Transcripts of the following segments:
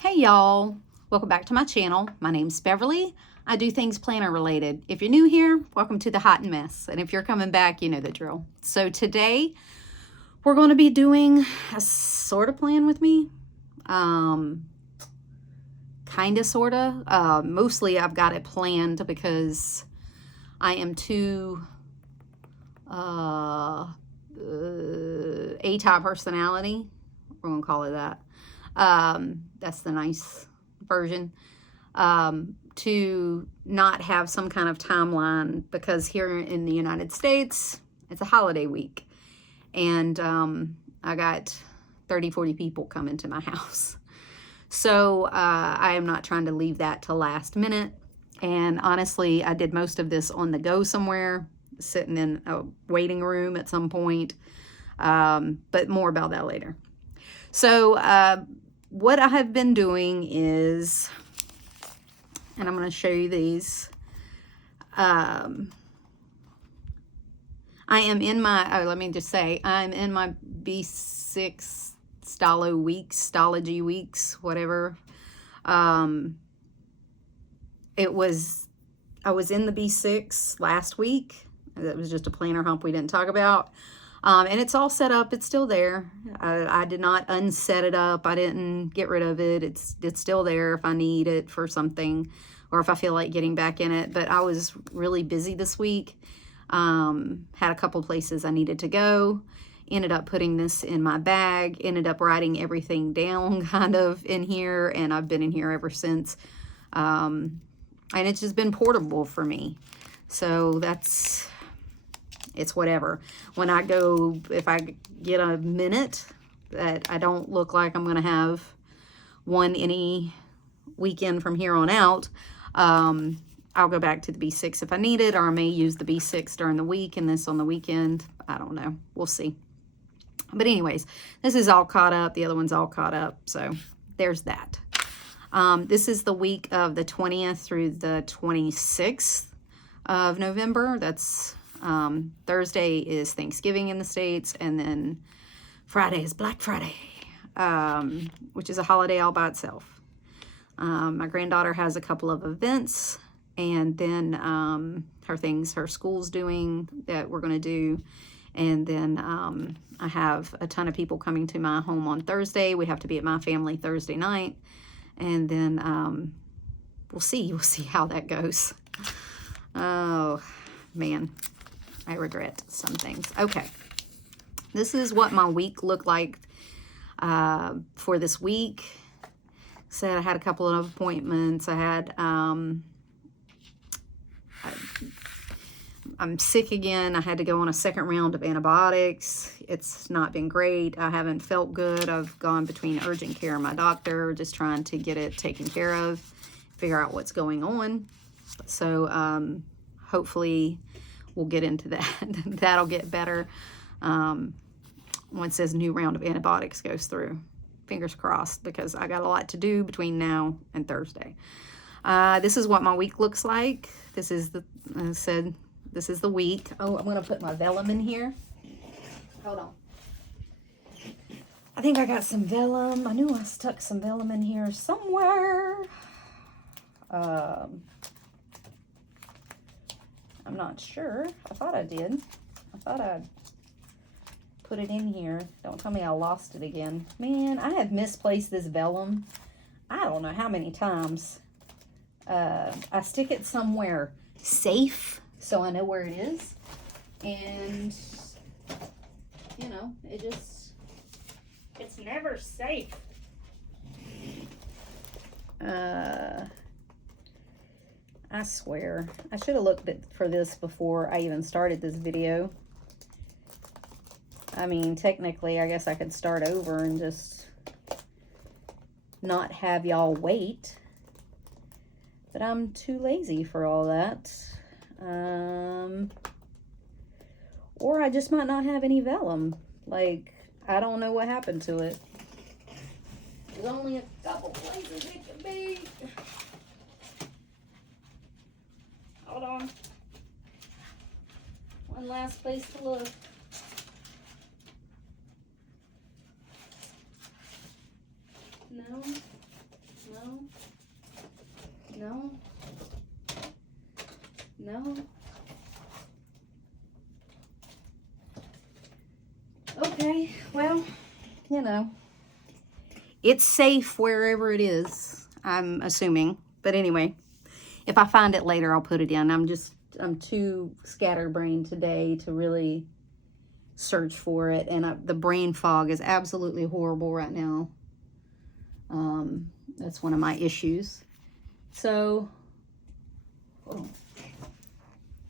Hey y'all, welcome back to my channel. My name's Beverly. I do things planner related. If you're new here, welcome to the Hot and Mess. And if you're coming back, you know the drill. So today we're going to be doing a sort of plan with me. Kind of, sort of. Mostly I've got it planned because I am too A-type personality. We're going to call it that. That's the nice version, to not have some kind of timeline, because here in the United States, it's a holiday week, and I got 30-40 people coming to my house. So I am not trying to leave that to last minute. And honestly, I did most of this on the go somewhere, sitting in a waiting room at some point, but more about that later. So what I have been doing is, and I'm going to show you these. I am in my, let me just say, I'm in my B6 Stalogy weeks, whatever. I was in the B6 last week. That was just a planner hump we didn't talk about. And it's all set up. It's still there. I did not unset it up. I didn't get rid of it. It's still there if I need it for something, or if I feel like getting back in it. But I was really busy this week. Had a couple places I needed to go. Ended up putting this in my bag. Ended up writing everything down kind of in here. And I've been in here ever since. And it's just been portable for me. So it's whatever. When I go, if I get a minute that I don't look like I'm going to have one any weekend from here on out, I'll go back to the B6 if I need it, or I may use the B6 during the week and this on the weekend. I don't know. We'll see. But anyways, this is all caught up. The other one's all caught up. So there's that. This is the week of the 20th through the 26th of November. That's Thursday is Thanksgiving in the States, and then Friday is Black Friday, which is a holiday all by itself. My granddaughter has a couple of events, and then her school's doing that we're going to do, and then I have a ton of people coming to my home on Thursday. We have to be at my family Thursday night, and then we'll see how that goes. Oh man, I regret some things. Okay, this is what my week looked like for this week. Said I had a couple of appointments. I had I'm sick again. I had to go on a second round of antibiotics. It's not been great. I haven't felt good. I've gone between urgent care and my doctor, just trying to get it taken care of, figure out what's going on. So hopefully we'll get into that. That'll get better once this new round of antibiotics goes through. Fingers crossed, because I got a lot to do between now and Thursday. This is what my week looks like. This is this is the week. Oh, I'm going to put my vellum in here. Hold on. I think I got some vellum. I knew I stuck some vellum in here somewhere. I'm not sure. I thought I did. I thought I put it in here. Don't tell me I lost it again. Man, I have misplaced this vellum. I don't know how many times. I stick it somewhere safe so I know where it is. And, you know, it's never safe. I swear, I should have looked for this before I even started this video. I mean, technically, I guess I could start over and just not have y'all wait. But I'm too lazy for all that. Or I just might not have any vellum. Like, I don't know what happened to it. There's only a couple places it could be. Hold on. One last place to look. No. No. Okay, well, you know, it's safe wherever it is, I'm assuming. But anyway, if I find it later, I'll put it in. I'm too scatterbrained today to really search for it. And the brain fog is absolutely horrible right now. That's one of my issues. So, oh,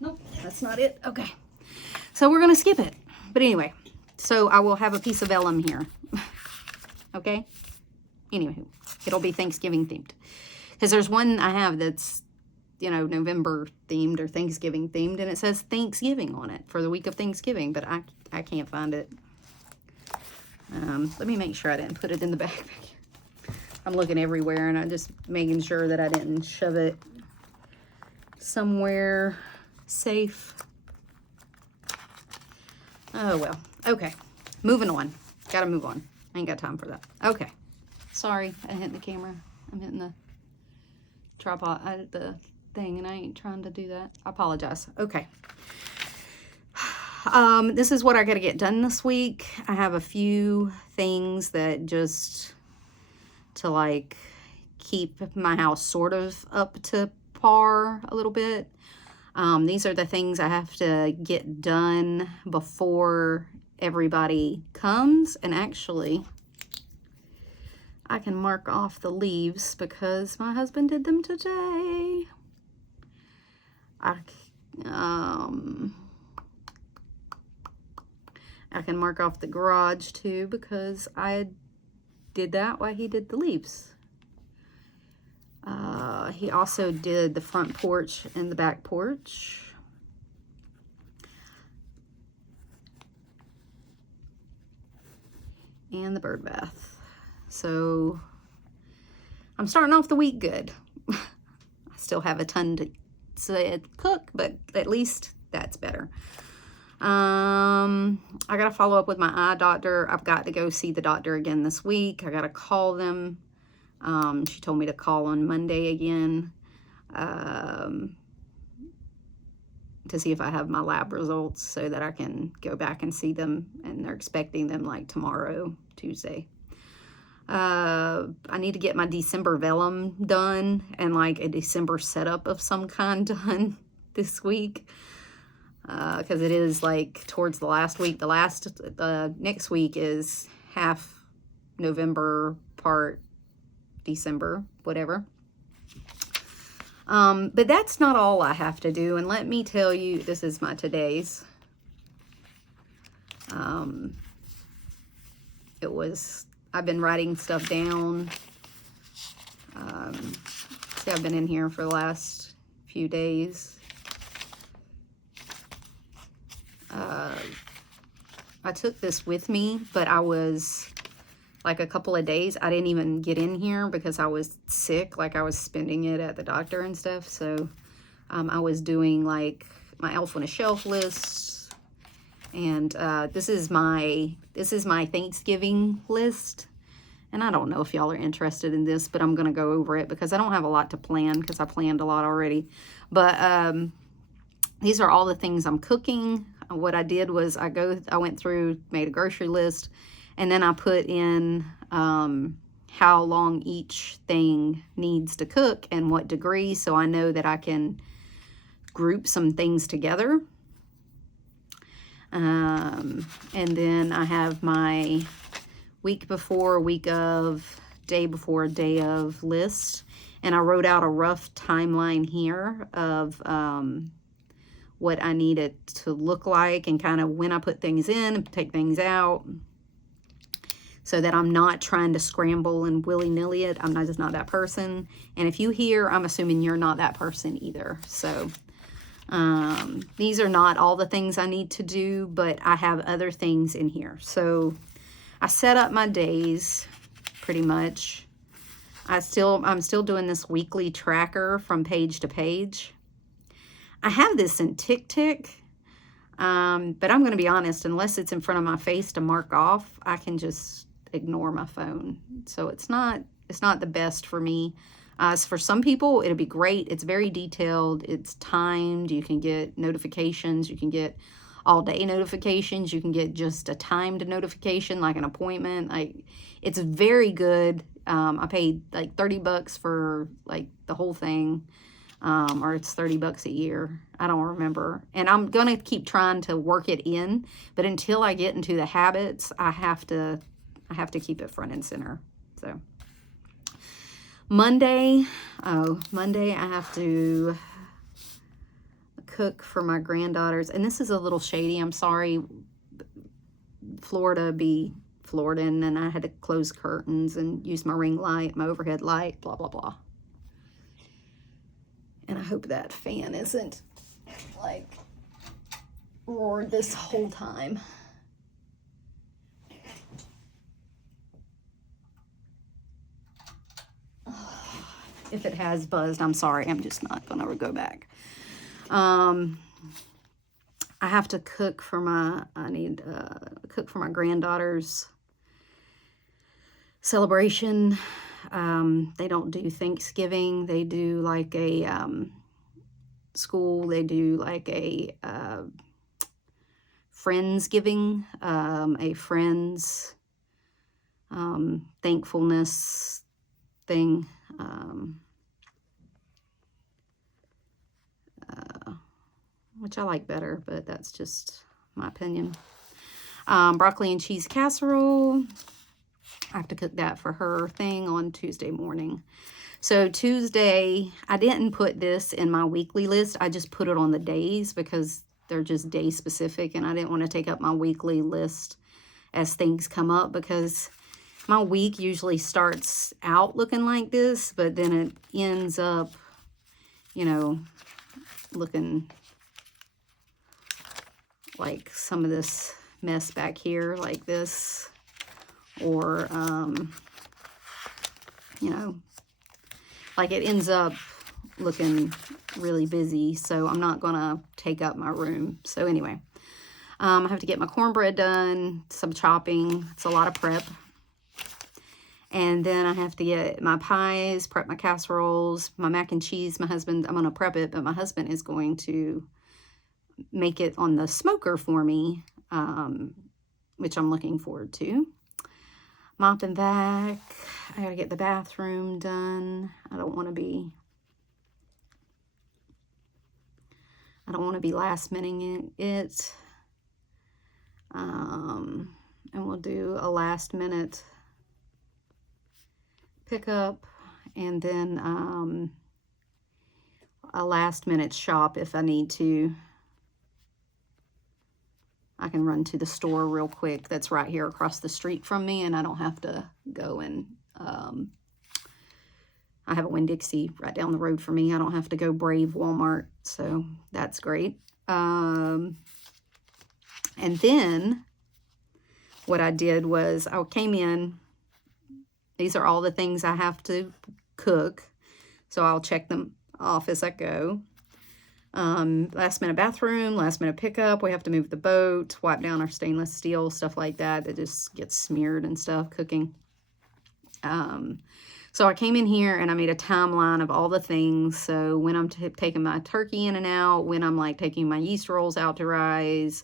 nope, that's not it. Okay. So we're going to skip it. But anyway, so I will have a piece of vellum here. Okay? Anyway, it'll be Thanksgiving themed. Because there's one I have that's, you know, November themed or Thanksgiving themed, and it says Thanksgiving on it for the week of Thanksgiving, but I can't find it. Let me make sure I didn't put it in the backpack. I'm looking everywhere, and I'm just making sure that I didn't shove it somewhere safe. Oh, well. Okay. Moving on. Gotta move on. I ain't got time for that. Okay. Sorry, I hit the camera. I'm hitting the tripod, the thing, and I ain't trying to do that. I apologize. Okay. This is what I gotta get done this week. I have a few things that just to like keep my house sort of up to par a little bit. These are the things I have to get done before everybody comes. And actually, I can mark off the leaves because my husband did them today. I can mark off the garage too because I did that while he did the leaves. He also did the front porch and the back porch. And the bird bath. So I'm starting off the week good. I still have a ton to cook, but at least that's better. I gotta follow up with my eye doctor. I've got to go see the doctor again this week. I gotta call them. She told me to call on Monday again to see if I have my lab results so that I can go back and see them, and they're expecting them like tomorrow, Tuesday. I need to get my December vellum done and like a December setup of some kind done this week. Because it is like towards the last week. The next week is half November, part December, whatever. But that's not all I have to do. And let me tell you, this is my today's. I've been writing stuff down. See, I've been in here for the last few days. I took this with me, but I was like a couple of days, I didn't even get in here because I was sick. Like I was spending it at the doctor and stuff. So I was doing like my elf on a shelf list, and this is my Thanksgiving list. And I don't know if y'all are interested in this, but I'm gonna go over it because I don't have a lot to plan because I planned a lot already. But these are all the things I'm cooking. What I did was I went through, made a grocery list, and then I put in how long each thing needs to cook and what degree, so I know that I can group some things together. And then I have my week before, week of, day before, day of list. And I wrote out a rough timeline here of what I need it to look like and kind of when I put things in and take things out, so that I'm not trying to scramble and willy-nilly it. I'm just not that person. And if you hear, I'm assuming you're not that person either. So these are not all the things I need to do, but I have other things in here. So I set up my days pretty much. I'm still doing this weekly tracker from page to page. I have this in TickTick, but I'm going to be honest, unless it's in front of my face to mark off, I can just ignore my phone. So it's not the best for me. So for some people, it'll be great. It's very detailed. It's timed. You can get notifications. You can get all-day notifications. You can get just a timed notification, like an appointment. Like, it's very good. I paid like $30 for like the whole thing, or it's $30 a year. I don't remember. And I'm gonna keep trying to work it in, but until I get into the habits, I have to keep it front and center. So Monday, Monday I have to cook for my granddaughters. And this is a little shady. I'm sorry. Florida be Florida. And then I had to close curtains and use my ring light, my overhead light, blah, blah, blah. And I hope that fan isn't like roared this whole time. If it has buzzed, I'm sorry. I'm just not going to go back. I have to cook for my, cook for my granddaughter's celebration. They don't do Thanksgiving. They do like a, school. They do like a, Friendsgiving, a friends, thankfulness thing. Which I like better, but that's just my opinion. Broccoli and cheese casserole. I have to cook that for her thing on Tuesday morning. So Tuesday, I didn't put this in my weekly list. I just put it on the days because they're just day specific, and I didn't want to take up my weekly list as things come up, because my week usually starts out looking like this, but then it ends up, you know, looking like some of this mess back here, like this, or, you know, like it ends up looking really busy, so I'm not gonna take up my room. So anyway, I have to get my cornbread done, some chopping. It's a lot of prep. And then I have to get my pies, prep my casseroles, my mac and cheese. My husband, I'm gonna prep it, but my husband is going to make it on the smoker for me, which I'm looking forward to. Mop and vac. I gotta get the bathroom done. I don't want to be last minuting it. And we'll do a last minute pickup, and then a last minute shop if I need to. I can run to the store real quick that's right here across the street from me, and I don't have to go and, I have a Winn-Dixie right down the road for me. I don't have to go brave Walmart, so that's great. And then what I did was I came in. These are all the things I have to cook, so I'll check them off as I go. Last minute bathroom, last minute pickup. We have to move the boat, wipe down our stainless steel, stuff like that. That just gets smeared and stuff cooking. So I came in here and I made a timeline of all the things. So when I'm taking my turkey in and out, when I'm like taking my yeast rolls out to rise,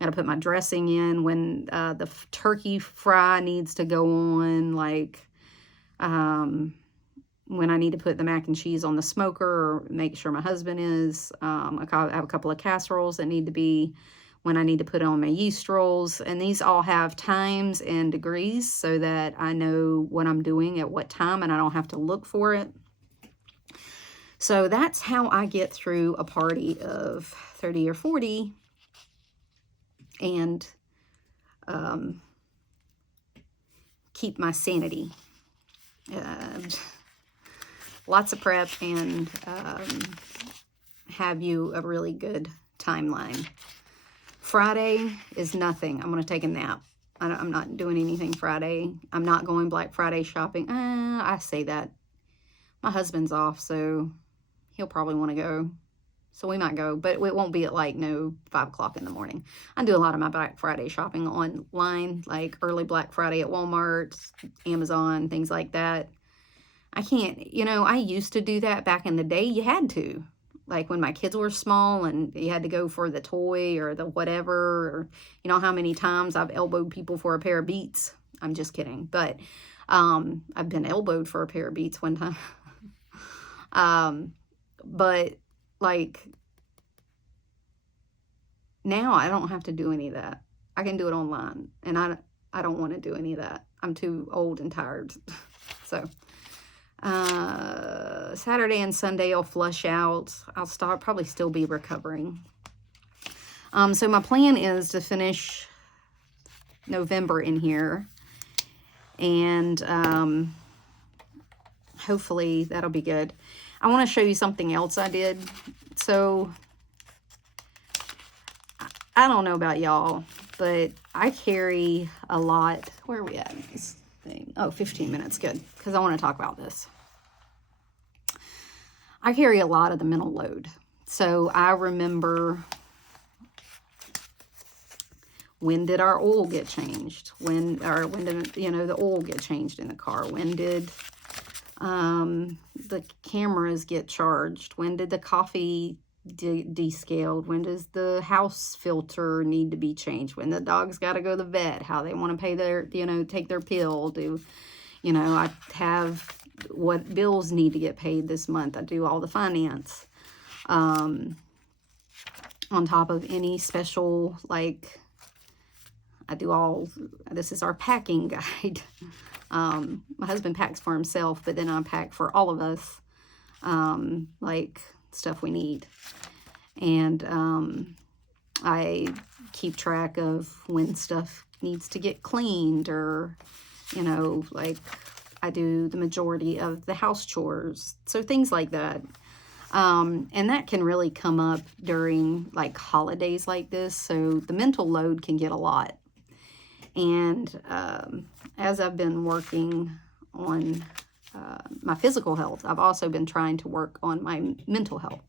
I gotta put my dressing in, when the turkey fry needs to go on, like when I need to put the mac and cheese on the smoker, or make sure my husband is. I have a couple of casseroles that need to be, when I need to put on my yeast rolls. And these all have times and degrees so that I know what I'm doing at what time and I don't have to look for it. So that's how I get through a party of 30 or 40 and keep my sanity. Lots of prep and have you a really good timeline. Friday is nothing. I'm going to take a nap. I'm not doing anything Friday. I'm not going Black Friday shopping. I say that. My husband's off, so he'll probably want to go. So we might go, but it won't be at like 5 o'clock in the morning. I do a lot of my Black Friday shopping online, like early Black Friday at Walmart, Amazon, things like that. I can't, you know, I used to do that back in the day. You had to. Like when my kids were small and you had to go for the toy or the whatever, or you know how many times I've elbowed people for a pair of Beats. I'm just kidding. But I've been elbowed for a pair of Beats one time. But like now I don't have to do any of that. I can do it online, and I don't want to do any of that. I'm too old and tired. So Saturday and Sunday I'll flush out. I'll probably still be recovering. So my plan is to finish November in here, and hopefully that'll be good. I want to show you something else I did. So I don't know about y'all, but I carry a lot. Where are we at in this thing? Oh, 15 minutes. Good. Because I want to talk about this. I carry a lot of the mental load. So I remember, when did our oil get changed? When did, you know, the oil get changed in the car? When did the cameras get charged? When did the coffee descaled? When does the house filter need to be changed? When the dog's got to go to the vet? How they want to pay their, you know, take their pill? Do, you know, I have what bills need to get paid this month. I do all the finance. On top of any special, like, I do all, this is our packing guide. My husband packs for himself, but then I pack for all of us, like stuff we need. And I keep track of when stuff needs to get cleaned, or, you know, like I do the majority of the house chores. So things like that. And that can really come up during like holidays like this. So the mental load can get a lot. And as I've been working on my physical health, I've also been trying to work on my mental health.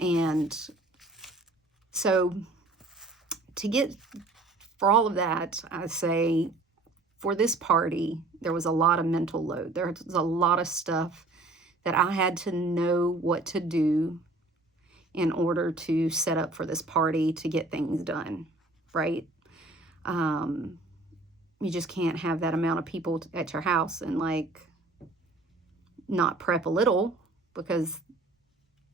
And so for all of that, I say for this party, there was a lot of mental load. There was a lot of stuff that I had to know what to do in order to set up for this party to get things done, right? You just can't have that amount of people at your house and like not prep a little, because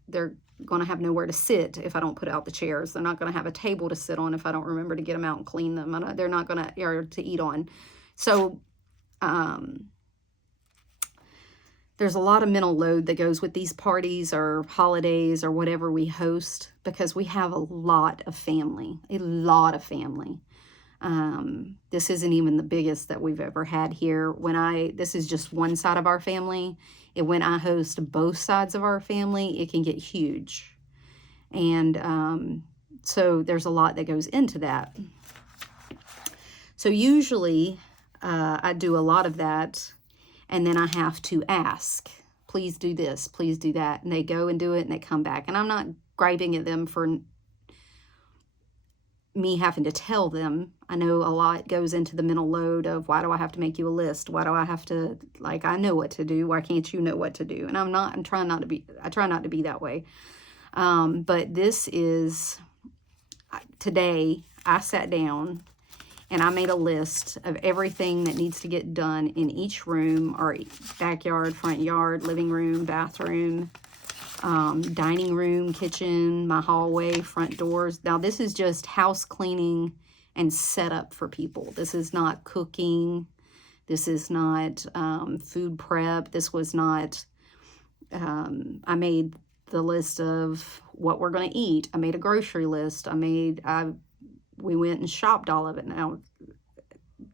they're going to have nowhere to sit if I don't put out the chairs. They're not going to have a table to sit on if I don't remember to get them out and clean them. They're not going to, or to eat on. So there's a lot of mental load that goes with these parties or holidays or whatever we host, because we have a lot of family, This isn't even the biggest that we've ever had here. This is just one side of our family. And when I host both sides of our family, it can get huge. And so there's a lot that goes into that. So usually I do a lot of that, and then I have to ask, please do this, please do that. And they go and do it, and they come back. And I'm not griping at them for me having to tell them. I know a lot goes into the mental load of, why do I have to make you a list? Why do I have to, like, I know what to do. Why can't you know what to do? And I try not to be that way. But this is, today I sat down and I made a list of everything that needs to get done in each room, or backyard, front yard, living room, bathroom, dining room, kitchen, my hallway, front doors. Now this is just house cleaning and setup for people. This is not cooking. This is not food prep. This was not, I made the list of what we're going to eat. I made a grocery list. We went and shopped all of it. Now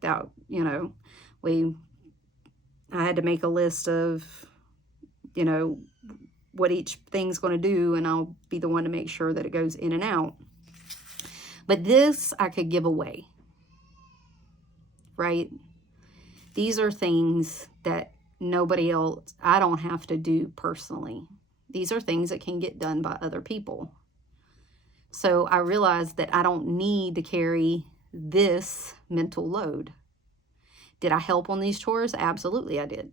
that, you know, I had to make a list of, you know, what each thing's going to do, and I'll be the one to make sure that it goes in and out. But this I could give away, right? These are things that nobody else, I don't have to do personally. These are things that can get done by other people. So I realized that I don't need to carry this mental load. Did I help on these chores? Absolutely I did.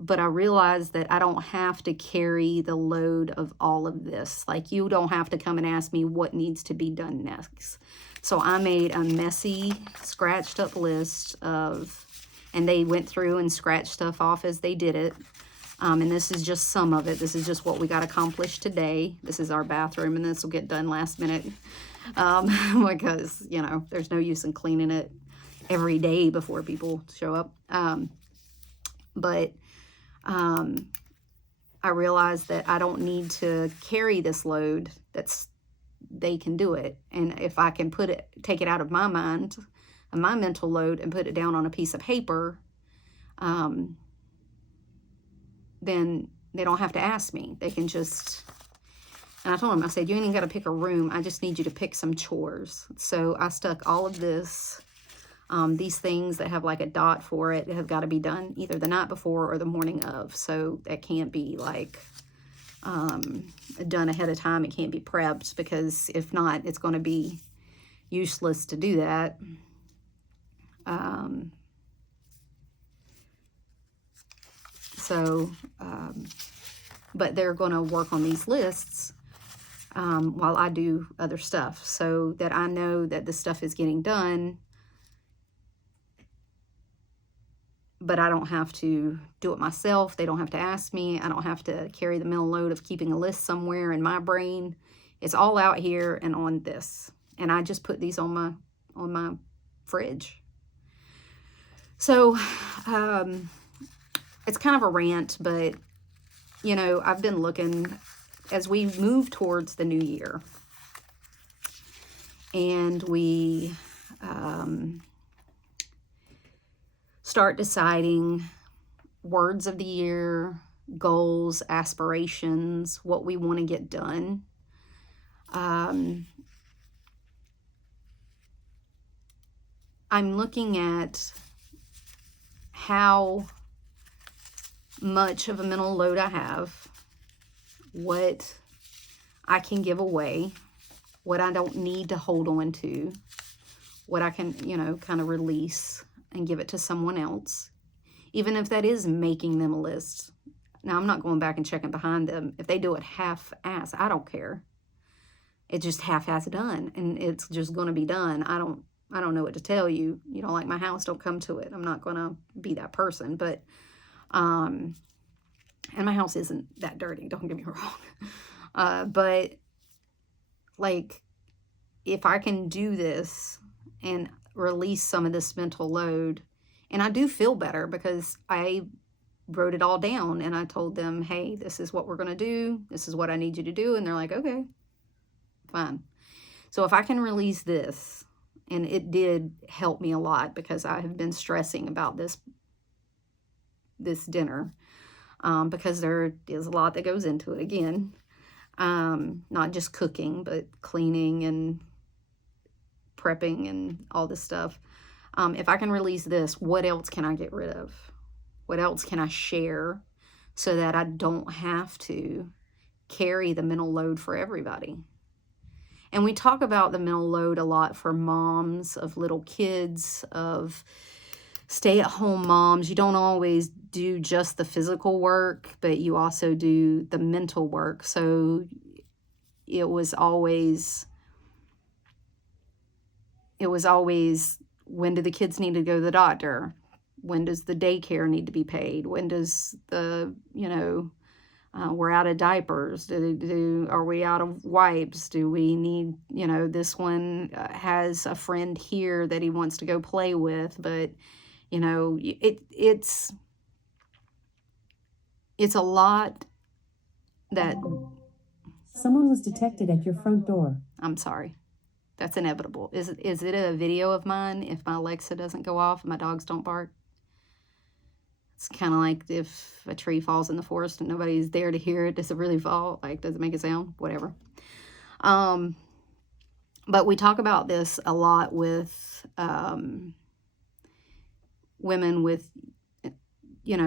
but I realized that I don't have to carry the load of all of this. Like, you don't have to come and ask me what needs to be done next. So I made a messy, scratched up list of, and they went through and scratched stuff off as they did it. And this is just some of it. This is just what we got accomplished today. This is our bathroom, and this will get done last minute. Because, you know, there's no use in cleaning it every day before people show up. I realized that I don't need to carry this load. They can do it. And if I can take it out of my mind, my mental load, and put it down on a piece of paper, then they don't have to ask me. They can just, and I told them, I said, you ain't even got to pick a room. I just need you to pick some chores. So I stuck all of this, these things that have like a dot for it have got to be done either the night before or the morning of. So that can't be like done ahead of time. It can't be prepped, because if not, it's going to be useless to do that. But they're going to work on these lists while I do other stuff, so that I know that the stuff is getting done, but I don't have to do it myself. They don't have to ask me. I don't have to carry the mental load of keeping a list somewhere in my brain. It's all out here and on this. And I just put these on my fridge. So it's kind of a rant, but, you know, I've been looking as we move towards the new year, and we start deciding words of the year, goals, aspirations, what we want to get done. I'm looking at how much of a mental load I have, what I can give away, what I don't need to hold on to, what I can, you know, kind of release and give it to someone else, even if that is making them a list. Now, I'm not going back and checking behind them. If they do it half-ass, I don't care. It's just half-ass done, and it's just going to be done. I don't know what to tell you. You don't like my house, don't come to it. I'm not going to be that person, but and my house isn't that dirty, don't get me wrong. But like, if I can do this and release some of this mental load, and I do feel better because I wrote it all down and I told them, hey, this is what we're going to do. This is what I need you to do. And they're like, okay, fine. So if I can release this, and it did help me a lot, because I have been stressing about this dinner, because there is a lot that goes into it. Again, not just cooking, but cleaning and prepping and all this stuff. If I can release this, what else can I get rid of? What else can I share so that I don't have to carry the mental load for everybody? And we talk about the mental load a lot for moms of little kids, of stay-at-home moms. You don't always do just the physical work, but you also do the mental work. So it was always, when do the kids need to go to the doctor? When does the daycare need to be paid? When does the, we're out of diapers? Are we out of wipes? Do we need, this one has a friend here that he wants to go play with, but, it's a lot that... Someone was detected at your front door. I'm sorry. That's inevitable. Is it a video of mine if my Alexa doesn't go off and my dogs don't bark? It's kind of like if a tree falls in the forest and nobody's there to hear it. Does it really fall? Like, does it make a sound? Whatever. But we talk about this a lot with women with,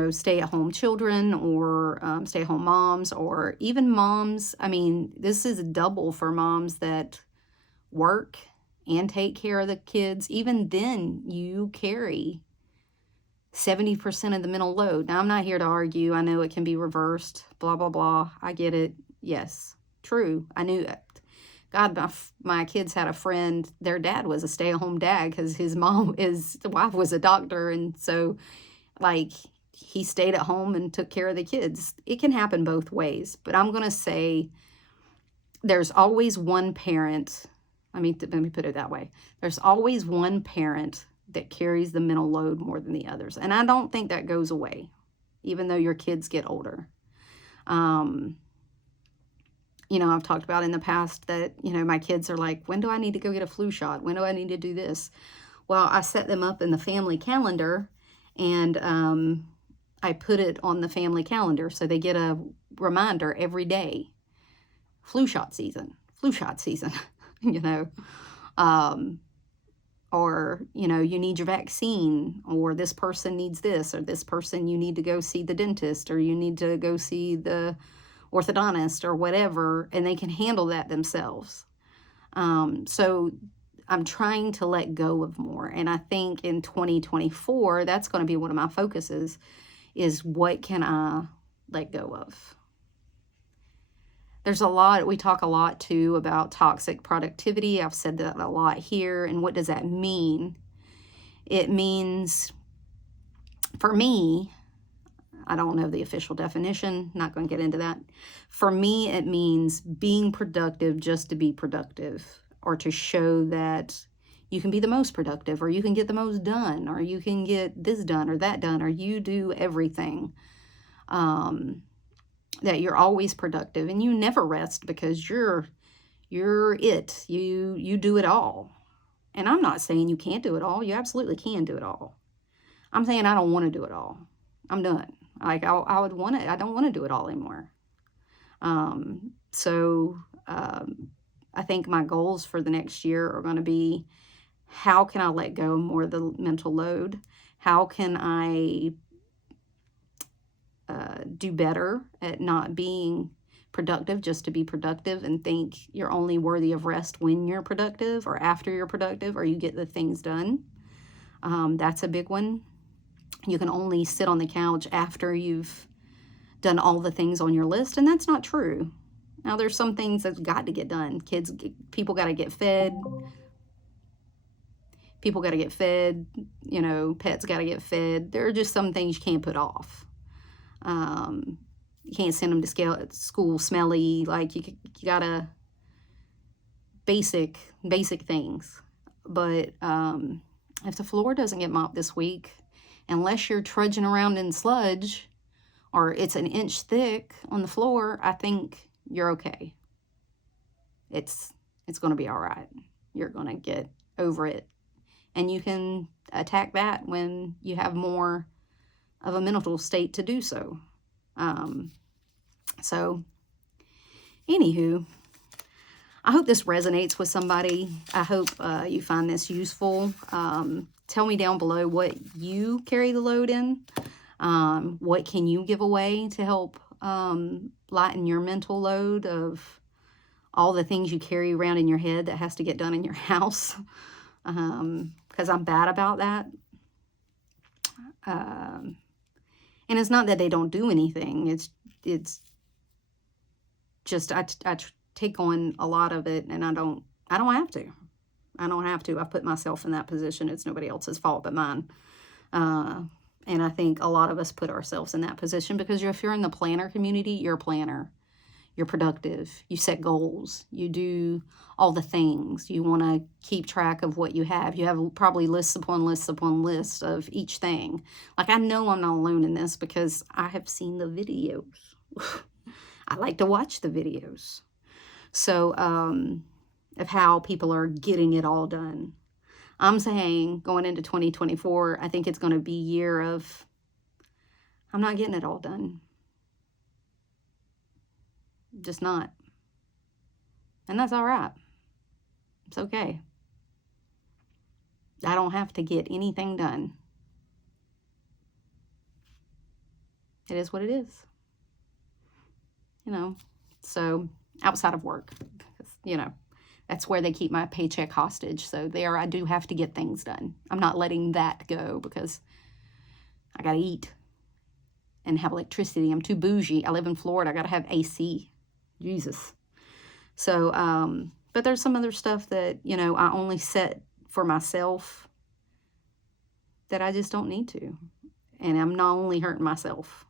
stay-at-home children, or stay-at-home moms, or even moms. I mean, this is double for moms that work and take care of the kids. Even then, you carry 70% of the mental load. Now, I'm not here to argue. I know it can be reversed, blah, blah, blah. I get it. Yes, true. I knew it. God, my kids had a friend, their dad was a stay-at-home dad because his wife was a doctor. And so, like, he stayed at home and took care of the kids. It can happen both ways. But I'm going to say there's always one parent. Let me put it that way. There's always one parent that carries the mental load more than the others. And I don't think that goes away, even though your kids get older. You know, I've talked about in the past that, you know, my kids are like, when do I need to go get a flu shot? When do I need to do this? Well, I set them up in the family calendar, and I put it on the family calendar so they get a reminder every day. Flu shot season, you know. Or, you know, you need your vaccine, or this person needs this, or this person, you need to go see the dentist, or you need to go see the orthodontist or whatever, and they can handle that themselves. So I'm trying to let go of more. And I think in 2024, that's going to be one of my focuses, is what can I let go of? There's a lot, we talk a lot too about toxic productivity. I've said that a lot here. And what does that mean? It means, for me, I don't know the official definition, not going to get into that. For me, it means being productive just to be productive, or to show that you can be the most productive, or you can get the most done, or you can get this done or that done, or you do everything. That you're always productive and you never rest, because you're it. You do it all. And I'm not saying you can't do it all. You absolutely can do it all. I'm saying I don't want to do it all. I'm done. Like, I don't want to do it all anymore. So I think my goals for the next year are going to be, how can I let go more of the mental load? How can I do better at not being productive just to be productive, and think you're only worthy of rest when you're productive, or after you're productive, or you get the things done. That's a big one. You can only sit on the couch after you've done all the things on your list, and that's not true. Now, there's some things that's got to get done. People got to get fed. People got to get fed. You know, pets got to get fed. There are just some things you can't put off. You can't send them to school smelly. Like, you gotta basic things. But if the floor doesn't get mopped this week, unless you're trudging around in sludge, or it's an inch thick on the floor, I think you're okay. It's going to be all right. You're going to get over it. And you can attack that when you have more of a mental state to do so. So, anywho, I hope this resonates with somebody. I hope you find this useful. Tell me down below what you carry the load in. What can you give away to help lighten your mental load of all the things you carry around in your head that has to get done in your house? Because I'm bad about that. And it's not that they don't do anything. It's just I take on a lot of it, and I don't have to. I don't have to. I've put myself in that position. It's nobody else's fault but mine. And I think a lot of us put ourselves in that position because if you're in the planner community, you're a planner. You're productive. You set goals. You do all the things. You want to keep track of what you have. You have probably lists upon lists upon lists of each thing. Like, I know I'm not alone in this because I have seen the videos. I like to watch the videos. So, of how people are getting it all done. I'm saying going into 2024, I think it's going to be a year of, I'm not getting it all done. Just not. And that's all right. It's okay. I don't have to get anything done. It is what it is. You know, so outside of work, you know, that's where they keep my paycheck hostage. So there, I do have to get things done. I'm not letting that go because I got to eat and have electricity. I'm too bougie. I live in Florida. I got to have AC. Jesus. So, but there's some other stuff that, you know, I only set for myself that I just don't need to. And I'm not only hurting myself.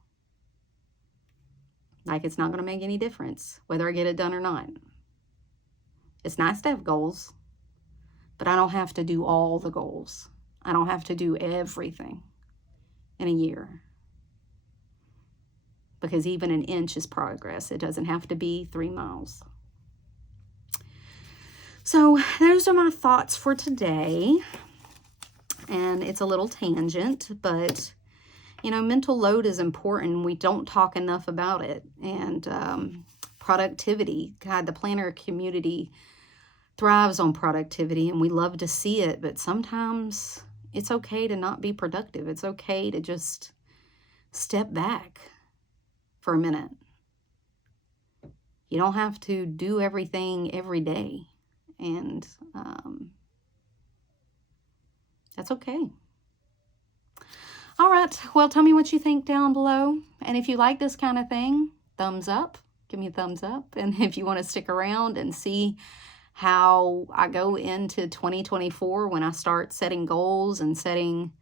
Like, it's not going to make any difference whether I get it done or not. It's nice to have goals, but I don't have to do all the goals. I don't have to do everything in a year. Because even an inch is progress. It doesn't have to be 3 miles. So those are my thoughts for today. And it's a little tangent, but, you know, mental load is important. We don't talk enough about it. And productivity. God, the planner community thrives on productivity, and we love to see it. But sometimes it's okay to not be productive. It's okay to just step back for a minute. You don't have to do everything every day. And that's okay. All right. Well, tell me what you think down below. And if you like this kind of thing, thumbs up. Give me a thumbs up. And if you want to stick around and see how I go into 2024 when I start setting goals and setting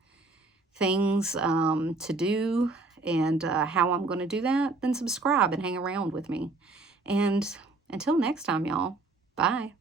things to do and how I'm going to do that, then subscribe and hang around with me. And until next time, y'all, bye.